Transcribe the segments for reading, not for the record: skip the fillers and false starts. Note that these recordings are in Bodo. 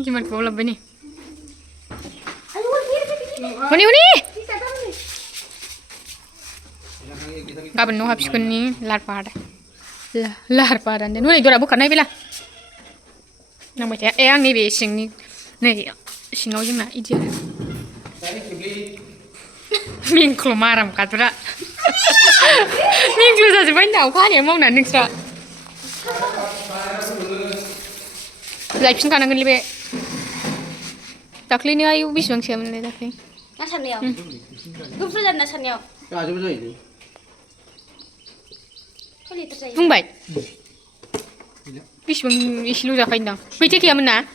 Gimana kau lebih nih? Uni. Gaban no habis kun nih lahar pada dan uni dora bukan naik bila. Nama saya yang nih besing nih singau jengna ijir. Mingklu maram katra. Mingklu saja banyak apa nih mau nanti sih. Laipsin kanan kan lebih. Takli ni ayu bisang siapa nih takli? Nasannya, gue pernah nasannya. Fungbai. Bisang isilu dah kain dang. Bijak ya mana?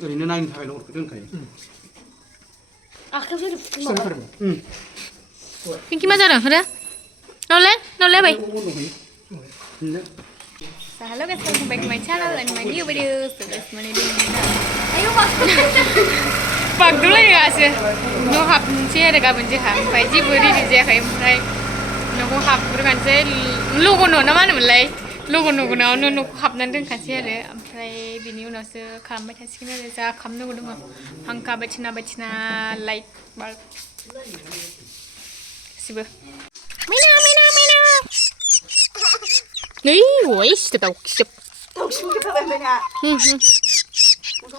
ओरैनो नायनो थाखायल' दोनखायो Akhirnya Pinky mana dah? Ada? Noleh baik. So hello guys, welcome back to my channel and my new video. So guys, mana dia? ayo masuk. Pak dulu ya sih. No hap sih ada kapan sih ha? Paji beri di sini kayak mulai. No hap bukan sih. Logo no nama mulai. Logo no hap nanti kan sih ada. Mulai bini udah sih kamera sih kena ada sih kamera udah mah. Hangka bacina like bar. Siapa? Mina. Nih, wes tahu sip. Tahu sih kita banyak.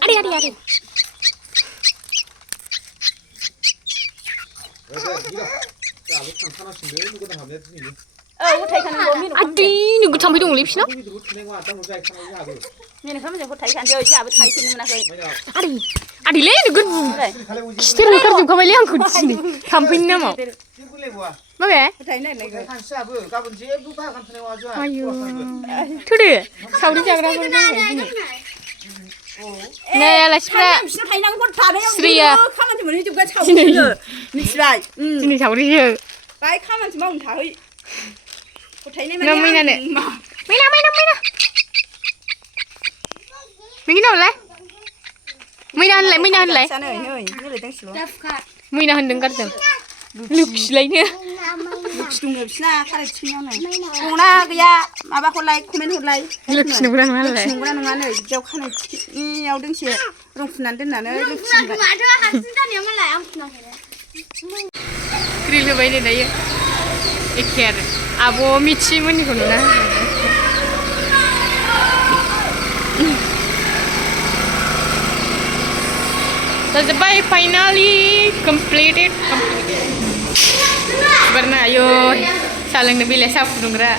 Ari. Hutai kan gue minum. Adi, ni gue sampai dong lipsnya. Ini kan macam hutai kan dia aja hutai sini mana kau. Adi le, ni gue. Kita nak kerja kau beli angkut sini. Sampai ni mau. Mana? Hutai ni lagi. Ayo. Tu deh. Saudi jaga kau ni. Nah, lasra. Hutai nang pun pada yang. Sria. Kamu cuma ni juga cakap. Ni Sria. Sini Saudi je. Baik kamu cuma tahu. Hutai ni Nama mana ni? Mina. Mungkin apa lah? Mina lah. Sana ni le teng silo. Mina hendak kerja. Lux lainnya. Stunga bisna kare chinyong ni. Stunga kaya apa kolai komen kolai. Lux ni bukan mana lah. Stunga nunga ni jauh kan ni yang deng sih. Rong funan den nana lux stunga. Krill bayi ni dah ya. Ikhar. Abo mici muni kono lah. So the bike finally completed. Sebenarnya ayo saling nabi lesap dungra.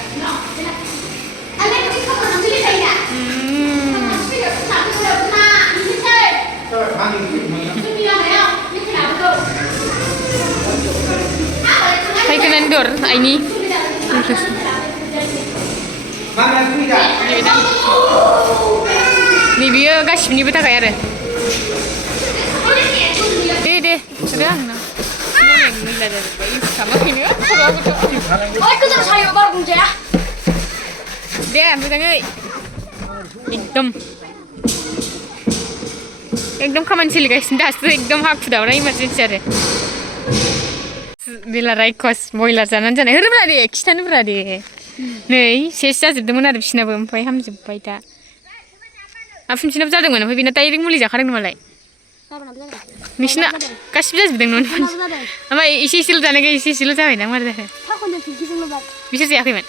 Hai kenandor, ini. Ni dia gas ni betul kaya deh. Deh, sudah na. Ini dah baik sama ini. Oh, itu dah saya baru kunci ya. Deh, betul ngai. एकदम खामानि सोलिगासिनो दासो एकदम हाखु दावराय इमारजेन्सि आरो बेलाराय कस बयलार जानानै जानाय होरोब्रा दे खिथानोब्रा दे नै सेस जाजोबदोंमोन आरो बिसिनाबो ओमफ्राय हामजोबबाय दा आफिनसिनाबो जादोंमोन ओमफ्राय बेना डाइरेक्ट मुलि जाखादों नालाय नोंसिना गासिबो जाजोबदों न'नि ओमफ्राय एसेल' जानायखाय एसेल' जाबायदां मारै जाखो बिसोर जायाखैमोन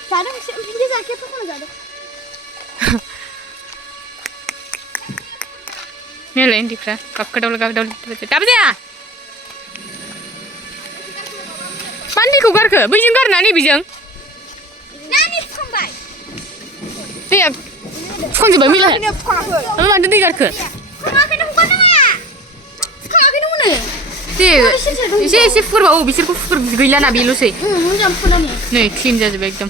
Nela ini pra kakak daul tapi dia mandi kugar ke bijeng kar nani bijeng dia fong juga mila apa mandi tigar ke dia isi fur oh bisir ku fur gila nabi lu sih nih clean aja एकदम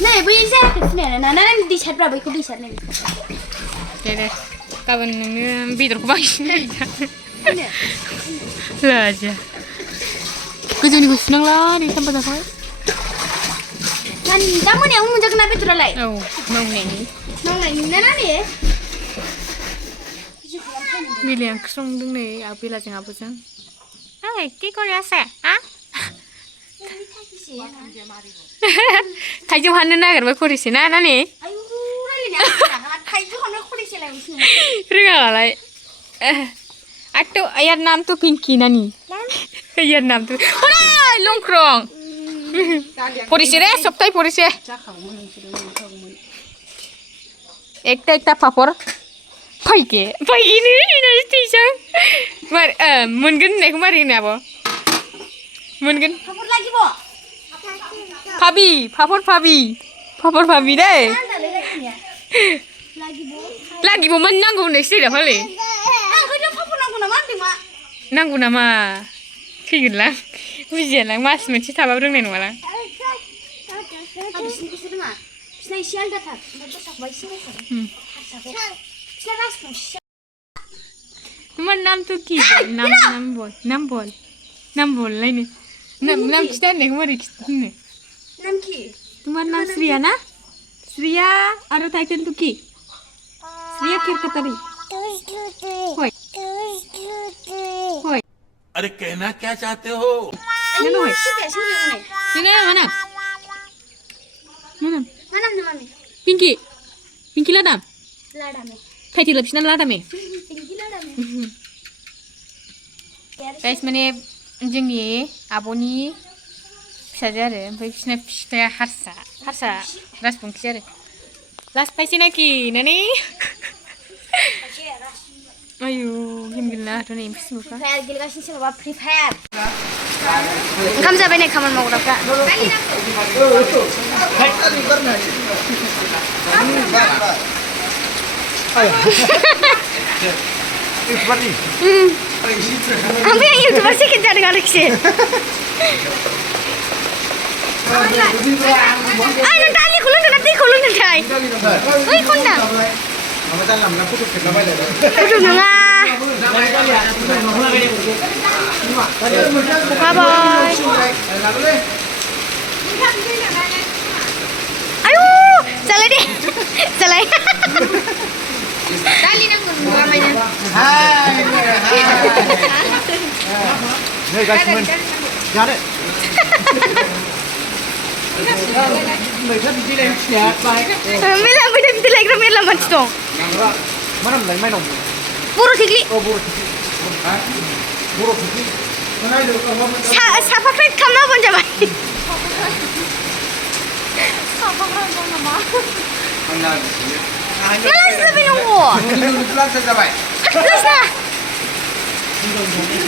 nih begini saya kesini nana di chat berapa ikut di chat nih deh kawan ini bidur kubasin lah aja kejadian gue senang lah di tempat apa kan kamu nih mau jaga nabi turun lagi oh mau nih nana nih milih yang kesung dong nih apa lah jangan apa jang kiko ya sih tajam hanu nagar berkursi nana nih रोङालाय आरो यार नाम तो पिंकी नानी यार नाम तो हराय लंख्रं परिसे रे सप्ताह परिसे एकटा पापर फैगे नो इनाय टिचार मार मोनगोन होननायखौ मारै होनो आब' मोनगोन पापर भाबि दै लागिबो मान नांगौ होननायसो दा फाले नांगौ नामा थैगोनलां बुजियालां मास मोनसे थाबाबो रोंनाय नङालां तुम्हार नाम तो की नाम बोल लाइने नाम खिथा होननायखौ मारै खिथानो नाम की तुम्हार नाम श्रिया ना श्रिया और टाइटल तो की श्रिया किरकतारी होय अरे कहना क्या चाहते हो ननो होय ननो mana mami Pinky ladam ladame title फिना ladame Pinky ladame गाइस माने जोंनि आब'नि फिसाजो आरो ओमफ्राय बिसिना फिफाया हारसा राजबंखि आरो लास्ट पाइसे नाखि नानै आयु गेम गेलेना हाथ'नाय एम्फौसोबा फायार गेलेगासिनो सोरबा फ्रि फायार ओंखाम जाबाय नै खामानि मावग्राफ्रा ओमफ्राय इउटुबार सेकेन्ड जादों आरोखि आं दालिखौ लोंदों ना दैखौ लोंदोंथाय ओइ खन्दा फट' नङा बाबाय आयु जालाय दे जालाय दालि नांगौ नङा माने नै गासिमोन जानो मेला फैदों बिदि लायग्रा मेरला मानसि दं मा नामलाय माइनाव बर' थिख्लि बर' थिख्लि साबसक्राइब खालामना होबानो जाबाय मालासो जाबाय नंगौ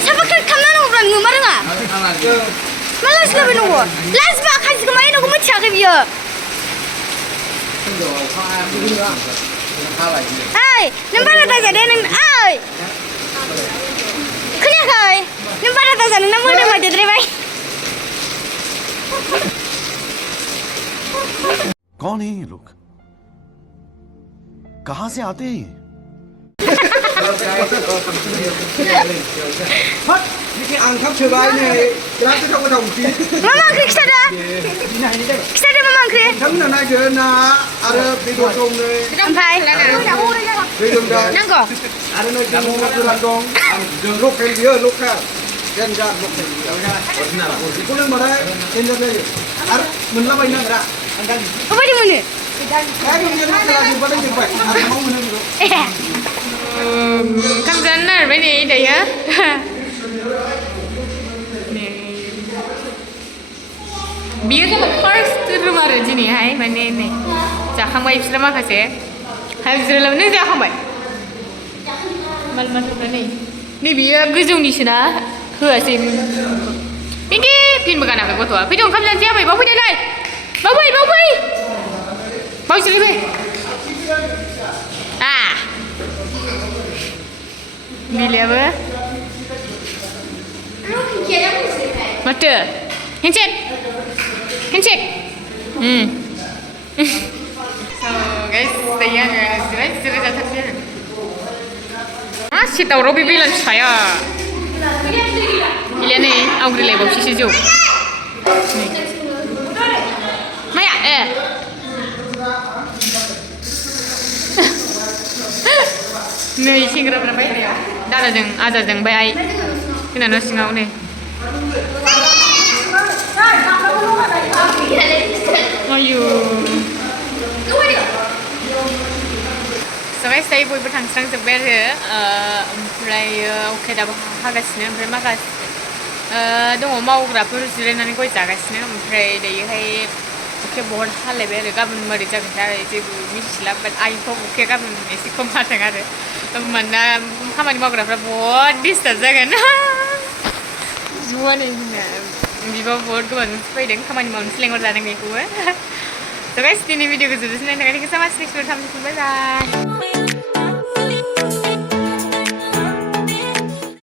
साबसक्राइब खालामना होनांगौब्रा नोङो मा रोङा मालासो जाबाय नंगौ लाजिबा खाजिखौ माय नंगौ मिथियाखै बियो ओइ नों बारा दाजादे नों ओइ खोनायाखै नों बारा दाजा नोंना मोदोमा देद्रायबाय कौन है ये लोग कहाँ से आते हैं आं थाब सोबाय नै बिराद गोथाव ओंख्रि मा ओंख्रि खिथादो मा ओंख्रि नोंथांमोना नायदो ना आरो बेदर दं नै ओमफ्राय दै दं दा नांगौ आरो नै गोरान दं लकेल बियो लकेल देन्जार लकेल बेखौ लोंबाथाय देन्जार जायो आरो मोनलाबायनो नागिरा माबायदि मोनो ओंखाम जानो नागिरबाय नै दायो बियो फार्स्ट रुम आरो दिनैहाय माने नै जाखांबाय बिसोर माखासे हाजिरालाबो नों जाखांबाय माल माथाफ्रा नै बियो गोजौनिसोना होआसै पिंकी फिल्मबो गानाखै गथ'आ फैदो ओंखाम जानोसै आबै बाव फैदोलाय बाव जिरायबाय बिलायाबो माथो हेन्डसेक गाइस दायो आङो जिराय जाथारसै आरो मा एसे दावराव बे बेलानि फिसाया गैया नै आवग्रिलायबावसैसो जौ माया नै सेंग्राफ्रा बायह्रायाव दादाजों आजाजों ओमफ्राय आइ जोंना न' सिङाव नै आयु So गाइस दायो बयबो थांस्रांजोब्बाय आरो ओमफ्रायो अखाया दाबो हागासिनो ओमफ्राय माखासे दङ मावग्राफोर जिरायनानै गय जागासिनो ओमफ्राय दायोहाय अखाया बहुत हालायबाय आरो गाबोन मारै जागोनथाय जेबो मिथिला बाट आइखौ अखाया गाबोन एसे खम हाथों आरो मानोना खामानि मावग्राफ्रा बहुत डिस्टार्ब जागोन जुआनो बिबा बहुत गोबांसो फैदों खामानि मावनोसो लेंहरजादों बेखौबो थ' गाइस दिनै भिडिअखौ जोबजासिम नायनो थाखाय थेंक इउ सो माच नेक्स्ट भिडिअ थामसिम बाय बाय